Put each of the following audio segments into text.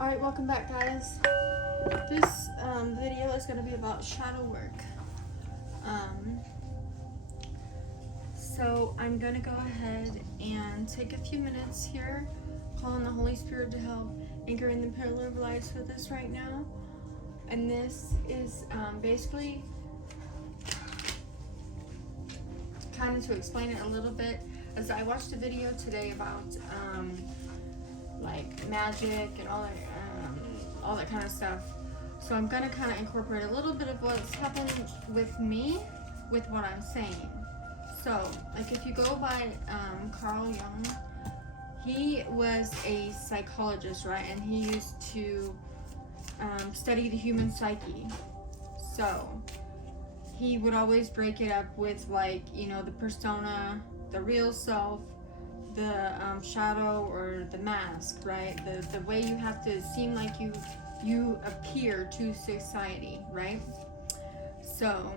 Alright, welcome back, guys. This video is going to be about shadow work. So I'm going to go ahead and take a few minutes here, call on the Holy Spirit to help anchor in the pillar of lights with us right now. And this is basically kind of to explain it a little bit, as I watched a video today about like magic and all that kind of stuff. So I'm gonna kind of incorporate a little bit of what's happening with me with what I'm saying. So, like, if you go by Carl Jung, he was a psychologist, right? And he used to study the human psyche. So he would always break it up with, like, you know, the persona, the real self, the shadow, or the mask, right? The way you have to seem like you appear to society, right? So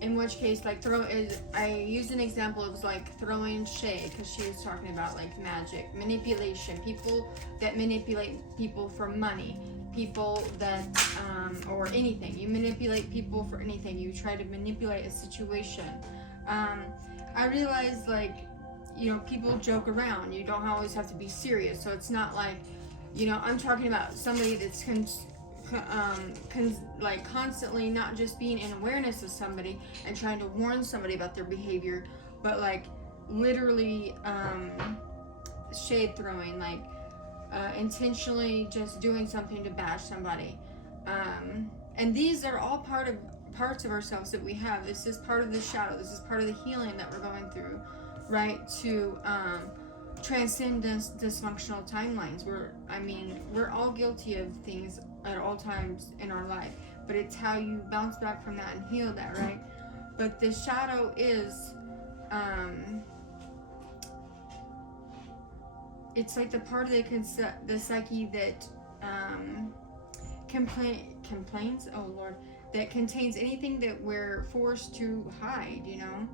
in which case, like, I used an example. It was like throwing shade, because she was talking about like magic, manipulation, people that manipulate people for money, people that or anything. You manipulate people for anything. You try to manipulate a situation. I realized, like, you know, people joke around. You don't always have to be serious. So it's not like, you know, I'm talking about somebody that's like constantly not just being in awareness of somebody and trying to warn somebody about their behavior, but like literally shade throwing, like intentionally just doing something to bash somebody. And these are all parts of ourselves that we have. This is part of the shadow. This is part of the healing that we're going through, right? To transcend dysfunctional timelines. We're all guilty of things at all times in our life, but it's how you bounce back from that and heal that, right? But the shadow is it's like the part of the psyche that complains, oh Lord, that contains anything that we're forced to hide, you know.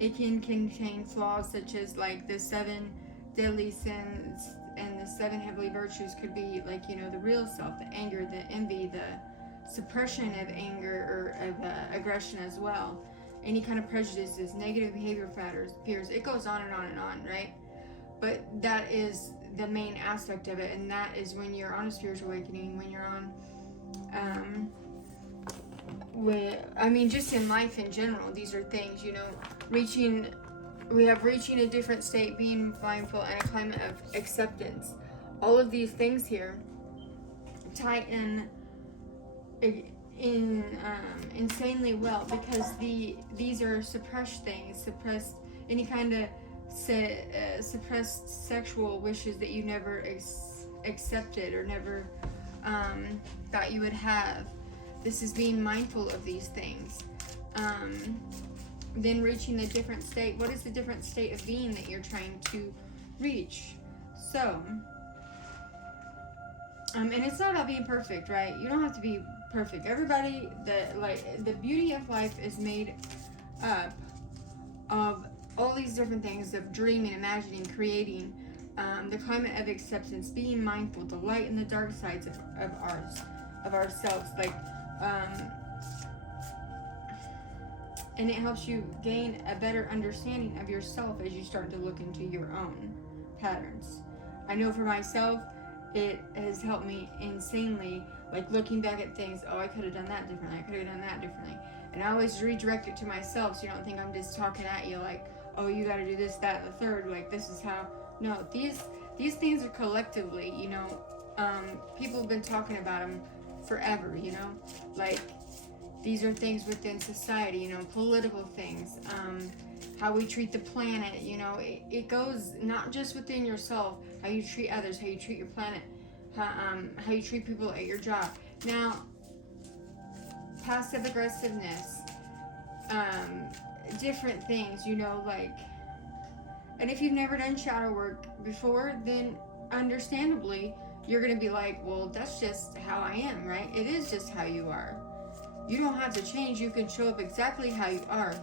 It can contain flaws such as, like, the 7 deadly sins and the 7 heavenly virtues could be, like, you know, the real self, the anger, the envy, the suppression of anger or of aggression as well. Any kind of prejudices, negative behavior fears. It goes on and on and on, right? But that is the main aspect of it, and that is when you're on a spiritual awakening, when you're on just in life in general. These are things, you know, reaching a different state, being mindful, and a climate of acceptance. All of these things here tie in insanely well, because these are suppressed things, suppressed any kind of suppressed sexual wishes that you never accepted or never thought you would have. This is being mindful of these things. Then reaching a different state. What is the different state of being that you're trying to reach? So, and it's not about being perfect, right? You don't have to be perfect. Everybody, the beauty of life is made up of all these different things of dreaming, imagining, creating, the climate of acceptance, being mindful, the light and the dark sides of ourselves, like, and it helps you gain a better understanding of yourself as you start to look into your own patterns. I know for myself, it has helped me insanely, like, looking back at things. Oh, I could have done that differently. I could have done that differently. And I always redirect it to myself, so you don't think I'm just talking at you like, oh, you got to do this, that, and the third. Like, this is how. No, these things are collectively, you know, people have been talking about them forever, you know, like, these are things within society, you know, political things, how we treat the planet, you know, it goes not just within yourself, how you treat others, how you treat your planet, how you treat people at your job. Now, passive aggressiveness, different things, you know, like, and if you've never done shadow work before, then understandably, you're going to be like, well, that's just how I am, right? It is just how you are. You don't have to change. You can show up exactly how you are.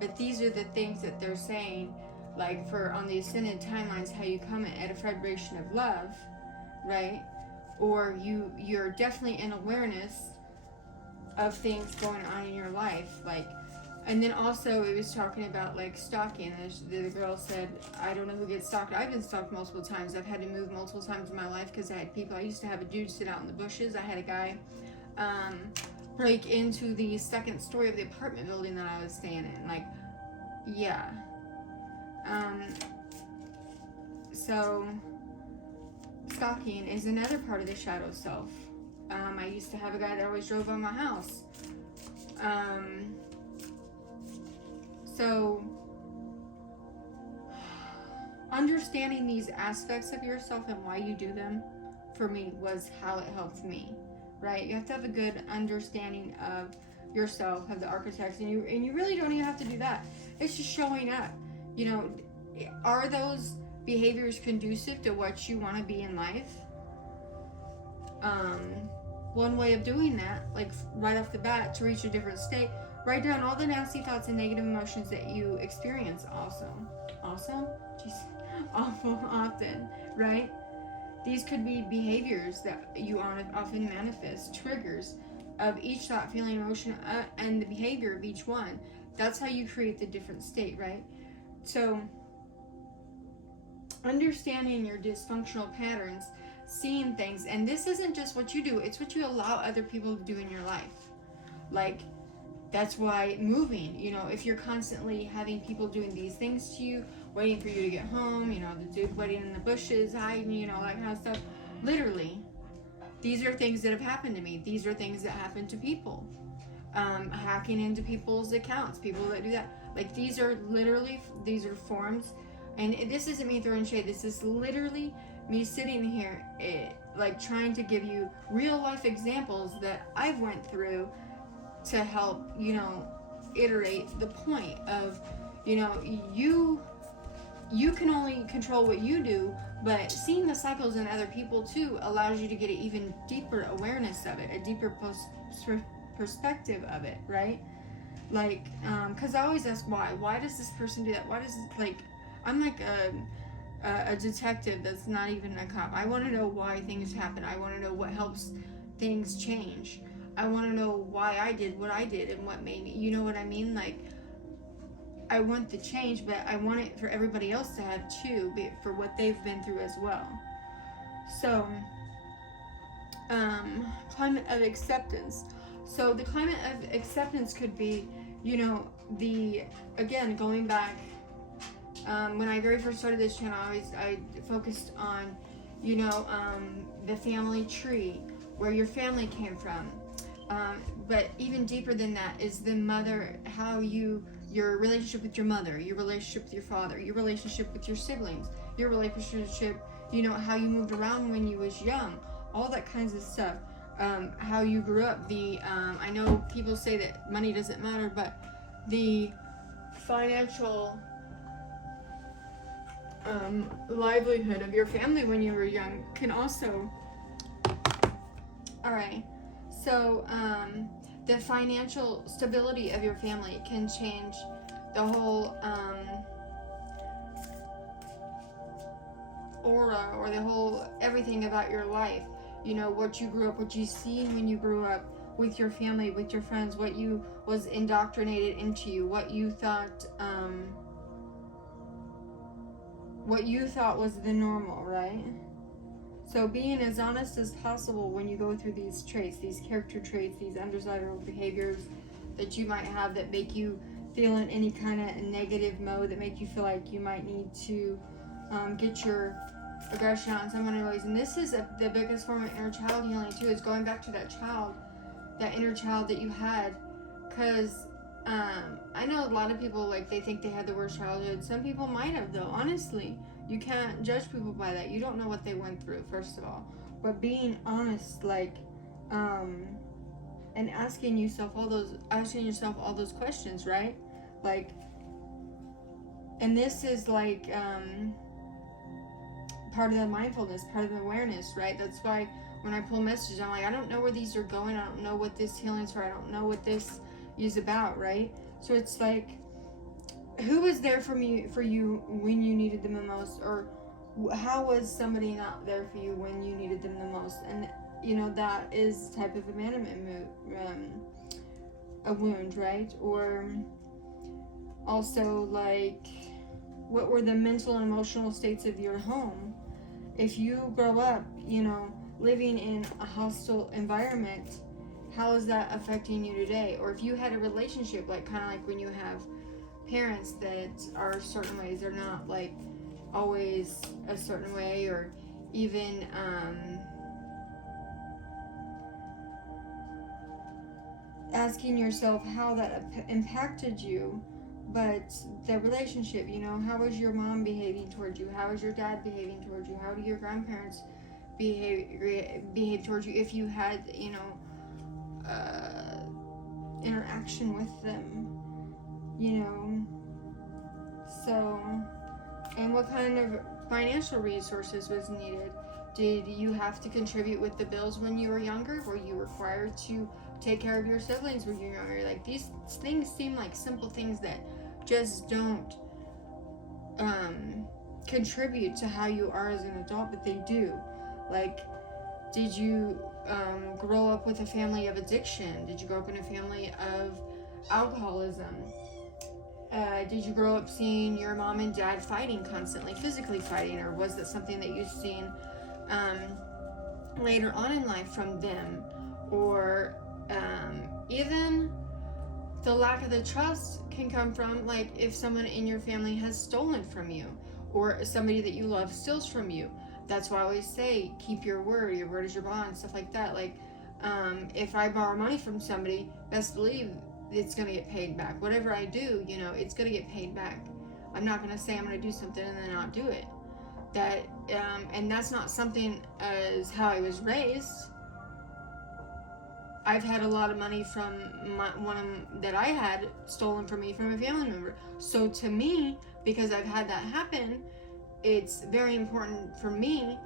But these are the things that they're saying, like, for on the ascended timelines, how you come at a vibration of love, right? Or you're definitely in awareness of things going on in your life, like. And then also it was talking about like stalking. The girl said, I don't know who gets stalked. I've been stalked multiple times. I've had to move multiple times in my life because I had people. I used to have a dude sit out in the bushes. I had a guy break into the second story of the apartment building that I was staying in. Like, yeah. So stalking is another part of the shadow self. I used to have a guy that always drove by my house. So understanding these aspects of yourself and why you do them, for me, was how it helped me, right? You have to have a good understanding of yourself, of the archetypes, and you really don't even have to do that. It's just showing up. You know, are those behaviors conducive to what you want to be in life? One way of doing that, like right off the bat, to reach a different state, write down all the nasty thoughts and negative emotions that you experience awful often, right? These could be behaviors that you often manifest, triggers of each thought, feeling, emotion, and the behavior of each one. That's how you create the different state, right? So understanding your dysfunctional patterns, seeing things, and this isn't just what you do, it's what you allow other people to do in your life. Like, that's why moving, you know, if you're constantly having people doing these things to you, waiting for you to get home, you know, the dude waiting in the bushes, hiding, you know, that kind of stuff. Literally, these are things that have happened to me. These are things that happen to people. Hacking into people's accounts, people that do that. Like, these are forms, and this isn't me throwing shade. This is literally me sitting here, like, trying to give you real life examples that I've went through to help, you know, iterate the point of, you know, you can only control what you do, but seeing the cycles in other people too allows you to get an even deeper awareness of it, a deeper perspective of it, right? Like, because I always ask why does this person do that? Why does it, like, I'm like a detective that's not even a cop. I want to know why things happen. I want to know what helps things change. I want to know why I did what I did and what made me, you know what I mean? Like, I want the change, but I want it for everybody else to have too, for what they've been through as well. So, climate of acceptance. So the climate of acceptance could be, you know, again, going back, when I very first started this channel, I focused on, you know, the family tree, where your family came from. But even deeper than that is the mother, your relationship with your mother, your relationship with your father, your relationship with your siblings, your relationship, you know, how you moved around when you was young, all that kinds of stuff. How you grew up, I know people say that money doesn't matter, but the financial livelihood of your family when you were young can also, alright, so the financial stability of your family can change the whole aura, or the whole everything about your life. You know, what you grew up, what you seen when you grew up with your family, with your friends, what you was indoctrinated into you, what you thought was the normal, right? So being as honest as possible when you go through these traits, these character traits, these undesirable behaviors that you might have that make you feel in any kind of negative mode, that make you feel like you might need to get your aggression out in some other ways. And this is the biggest form of inner child healing too, is going back to that inner child that you had. Because I know a lot of people, like, they think they had the worst childhood. Some people might have, though. Honestly, you can't judge people by that. You don't know what they went through, first of all. But being honest, like, and asking yourself all those questions, right? Like, and this is like part of the mindfulness, part of the awareness, right? That's why when I pull messages, I'm like, I don't know where these are going. I don't know what this healing's for. I don't know what this is about, right? So it's like, who was there for you when you needed them the most, or How was somebody not there for you when you needed them the most? And that is type of abandonment a wound, right? Or also, like, what were the mental and emotional states of your home? If you grow up, living in a hostile environment, how is that affecting you today? Or if you had a relationship, like, kind of like when you have parents that are certain ways, they're not like always a certain way, or even asking yourself how that impacted you. But the relationship, how is your mom behaving towards you? How is your dad behaving towards you? How do your grandparents behave towards you if you had interaction with them? So, and what kind of financial resources was needed? Did you have to contribute with the bills when you were younger? Were you required to take care of your siblings when you were younger? Like, these things seem like simple things that just don't contribute to how you are as an adult, but they do. Like, did you grow up with a family of addiction? Did you grow up in a family of alcoholism? Did you grow up seeing your mom and dad fighting constantly, physically fighting, or was that something that you've seen later on in life from them? Or even the lack of the trust can come from, like, if someone in your family has stolen from you, or somebody that you love steals from you. That's why I always say, keep your word is your bond, stuff like that. Like, if I borrow money from somebody, best believe it's going to get paid back. Whatever I do, it's going to get paid back. I'm not going to say I'm going to do something and then not do it. And that's not something as how I was raised. I've had a lot of money from that I had stolen from me from a family member. So to me, because I've had that happen, it's very important for me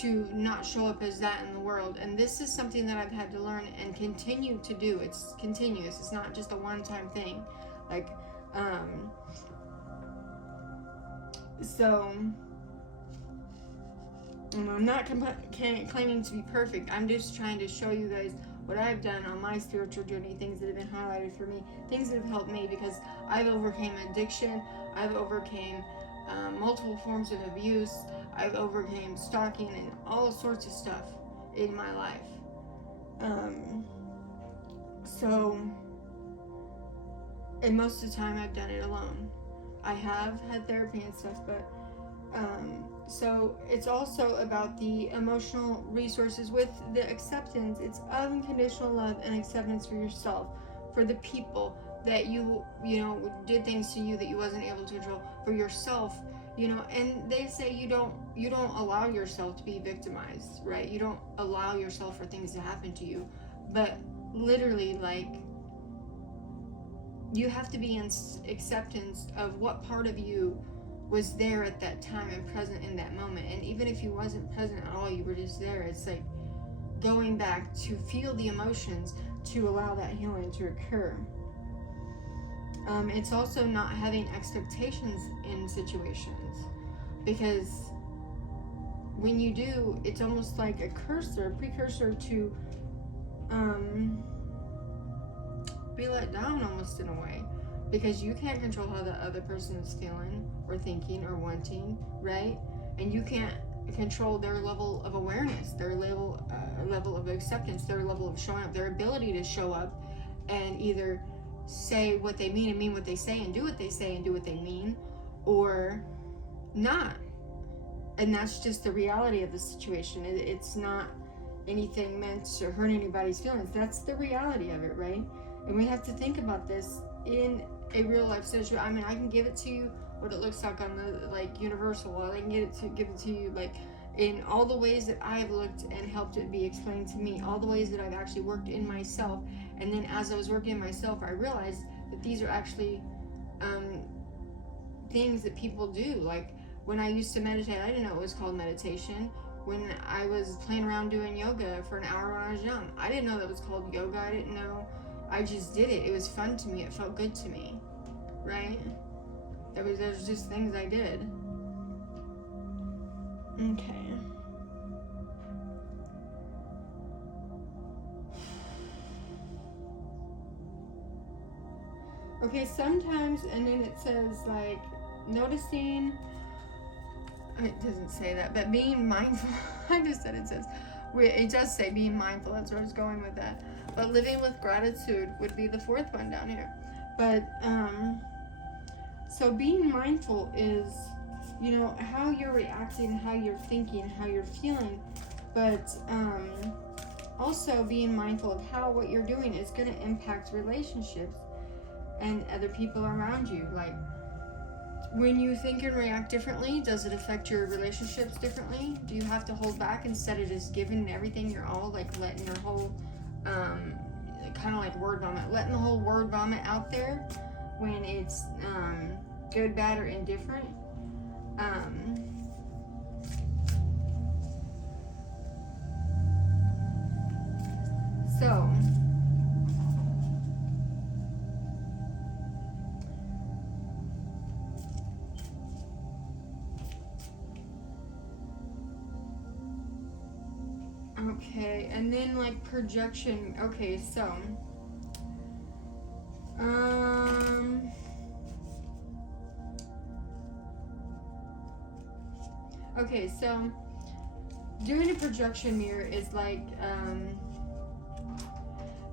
to not show up as that in the world. And this is something that I've had to learn and continue to do. It's continuous. It's not just a one-time thing. Like, so, I'm not claiming to be perfect. I'm just trying to show you guys what I've done on my spiritual journey, things that have been highlighted for me, things that have helped me, because I've overcame addiction, I've overcame multiple forms of abuse, I've overcame stalking and all sorts of stuff in my life. And most of the time I've done it alone. I have had therapy and stuff, but so it's also about the emotional resources with the acceptance. It's unconditional love and acceptance for yourself, for the people that you did things to you that you wasn't able to control, for yourself, and they say you don't allow yourself to be victimized, right? You don't allow yourself for things to happen to you, but literally, like, you have to be in acceptance of what part of you was there at that time and present in that moment. And even if you wasn't present at all, you were just there. It's like going back to feel the emotions to allow that healing to occur. It's also not having expectations in situations, because when you do, it's almost like a precursor to be let down almost in a way, because you can't control how the other person is feeling or thinking or wanting, right? And you can't control their level of awareness, their level of acceptance, their level of showing up, their ability to show up and either say what they mean and mean what they say and do what they say and do what they mean, or not. And that's just the reality of the situation. It's not anything meant to hurt anybody's feelings. That's the reality of it, right? And we have to think about this in a real life situation. I mean, I can give it to you what it looks like on the, like, universal. Or I can give it to you, like, in all the ways that I have looked and helped it be explained to me, all the ways that I've actually worked in myself. And then as I was working in myself, I realized that these are actually things that people do. Like, when I used to meditate, I didn't know it was called meditation. When I was playing around doing yoga for an hour when I was young, I didn't know that was called yoga. I didn't know. I just did it. It was fun to me. It felt good to me, right? There's just things I did. Okay. Okay, sometimes, and then it says, like, noticing, it doesn't say that, but being mindful, I just said it says, it does say being mindful, that's where I was going with that. But living with gratitude would be the fourth one down here. But, so being mindful is, you know, how you're reacting, how you're thinking, how you're feeling, but also being mindful of how what you're doing is going to impact relationships and other people around you. Like, when you think and react differently, does it affect your relationships differently? Do you have to hold back instead of just giving everything your all, like letting your whole, kind of like word vomit, letting the whole word vomit out there when it's good, bad, or indifferent? So, okay, and then like projection. Okay, so okay, so doing a projection mirror is like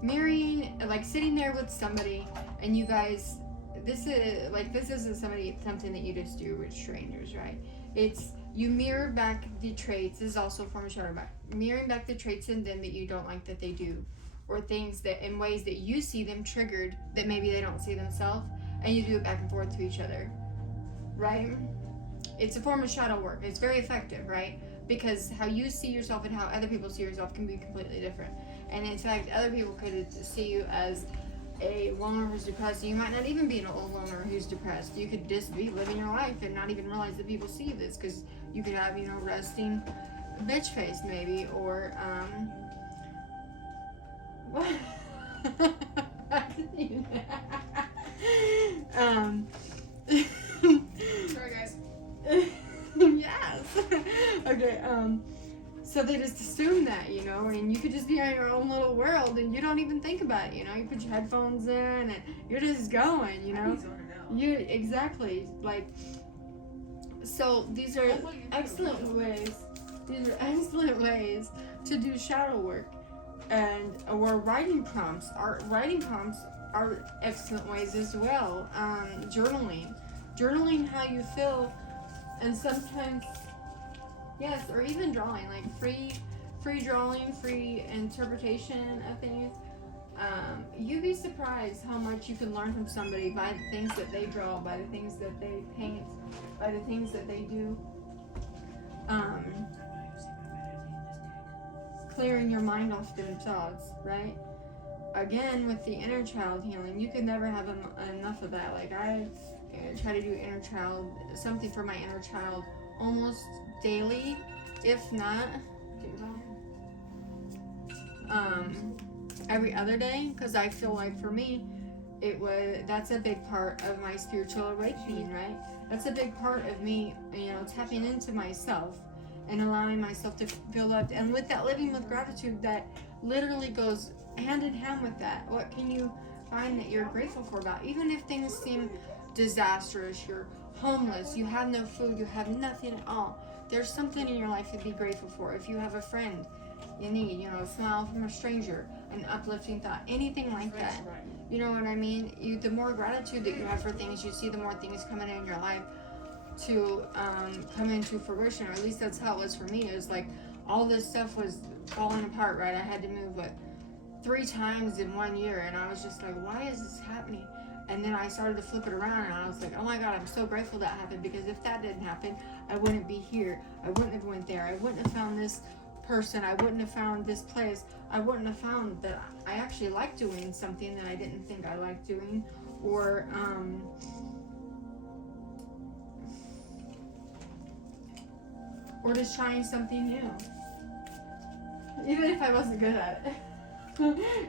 mirroring, like sitting there with somebody, and you guys, this isn't something that you just do with strangers, right? It's you mirror back the traits. This is also a form of shadow back, mirroring back the traits in them that you don't like that they do, or things that in ways that you see them triggered that maybe they don't see themselves, and you do it back and forth to each other, right? It's a form of shadow work. It's very effective, right? Because how you see yourself and how other people see yourself can be completely different. And in fact, other people could see you as a loner who's depressed. You might not even be an old loner who's depressed. You could just be living your life and not even realize that people see this, because you could have, you know, resting bitch face maybe, or what? Sorry, guys. Yes. Okay, so they just assume that, you know, and you could just be on your own little world and you don't even think about it, you know. You put your headphones in and you're just going, you know. You exactly, like, so these are excellent ways. These are excellent ways to do shadow work, and or writing prompts. Writing prompts are excellent ways as well. Journaling how you feel, and sometimes, yes, or even drawing, like free drawing, free interpretation of things. You'd be surprised how much you can learn from somebody by the things that they draw, by the things that they paint, by the things that they do. Clearing your mind off the thoughts, right? Again, with the inner child healing, you can never have enough of that. Like, I try to do inner child, something for my inner child almost daily, if not every other day, because I feel like for me that's a big part of my spiritual awakening, right? That's a big part of me, you know, tapping into myself and allowing myself to feel loved. And with that, living with gratitude, that literally goes hand in hand with that. What can you find that you're grateful for about? Even if things seem disastrous, you're homeless, you have no food, you have nothing at all, there's something in your life to be grateful for. If you have a friend you need, you know, a smile from a stranger, an uplifting thought, anything like that. You know what I mean? The more gratitude that you have for things, you see the more things coming in your life to come into fruition. Or at least that's how it was for me. It was like all this stuff was falling apart, right? I had to move 3 times in 1 year, and I was just like, why is this happening? And then I started to flip it around, and I was like, oh my God, I'm so grateful that happened, because if that didn't happen, I wouldn't be here. I wouldn't have went there. I wouldn't have found this person. I wouldn't have found this place. I wouldn't have found that I actually like doing something that I didn't think I liked doing, or just trying something new. Even if I wasn't good at it.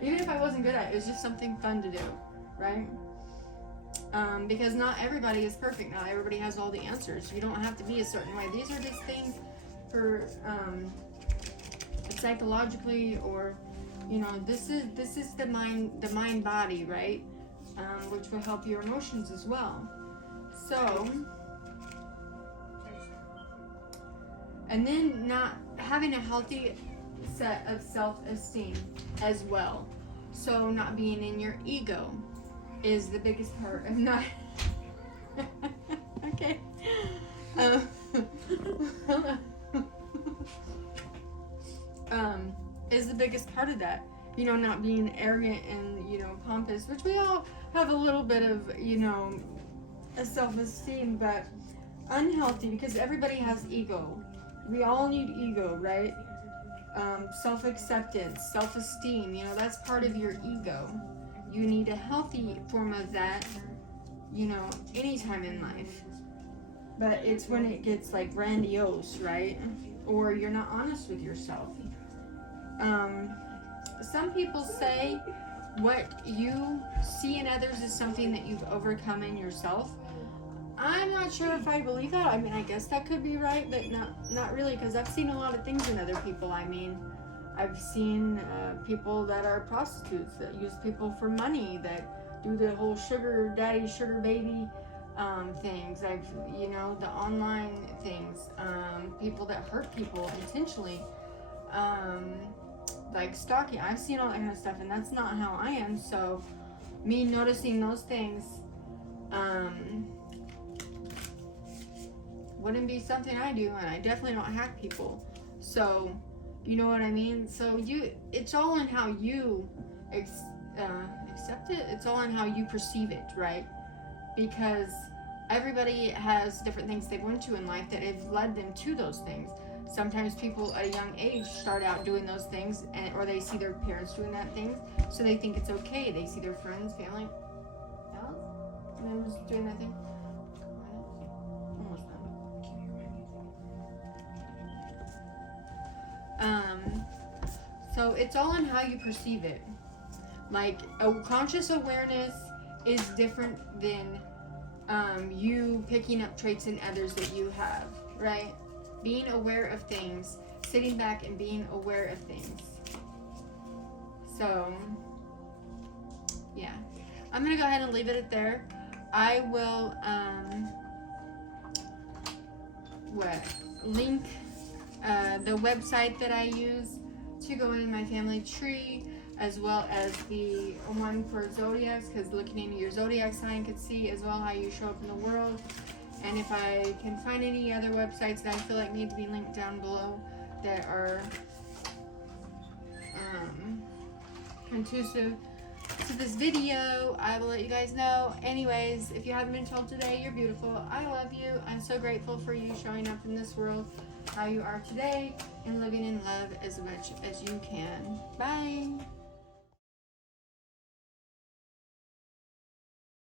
Even if I wasn't good at it, it was just something fun to do, right? Because not everybody is perfect. Not everybody has all the answers. You don't have to be a certain way. These are just things for psychologically, or this is the mind body, right? Which will help your emotions as well. So, and then not having a healthy set of self-esteem as well. So not being in your ego is the biggest part of not okay. Is the biggest part of that. Not being arrogant and, pompous, which we all have a little bit of, a self-esteem, but unhealthy, because everybody has ego. We all need ego, right? Self-acceptance, self-esteem, that's part of your ego. You need a healthy form of that, anytime in life. But it's when it gets like grandiose, right? Or you're not honest with yourself. Some people say what you see in others is something that you've overcome in yourself. I'm not sure if I believe that. I mean, I guess that could be right, but not really, because I've seen a lot of things in other people. I mean, I've seen people that are prostitutes, that use people for money, that do the whole sugar daddy, sugar baby things. I've, the online things, people that hurt people intentionally, like stalking. I've seen all that kind of stuff, and that's not how I am. So me noticing those things wouldn't be something I do, and I definitely don't hack people. So, you know what I mean? So it's all in how you accept it. It's all in how you perceive it, right? Because everybody has different things they've went to in life that have led them to those things. Sometimes people at a young age start out doing those things, or they see their parents doing that things, so they think it's okay. They see their friends, family, members doing that thing. Almost done. So it's all in how you perceive it. Like, a conscious awareness is different than you picking up traits in others that you have, right? Being aware of things, sitting back and being aware of things. So, yeah. I'm going to go ahead and leave it at there. I will, link the website that I use to go in my family tree, as well as the one for zodiacs, because looking into your zodiac sign could see as well how you show up in the world. And if I can find any other websites that I feel like need to be linked down below that are conducive to this video, I will let you guys know. Anyways, if you haven't been told today, you're beautiful. I love you. I'm so grateful for you showing up in this world how you are today, and living in love as much as you can. Bye.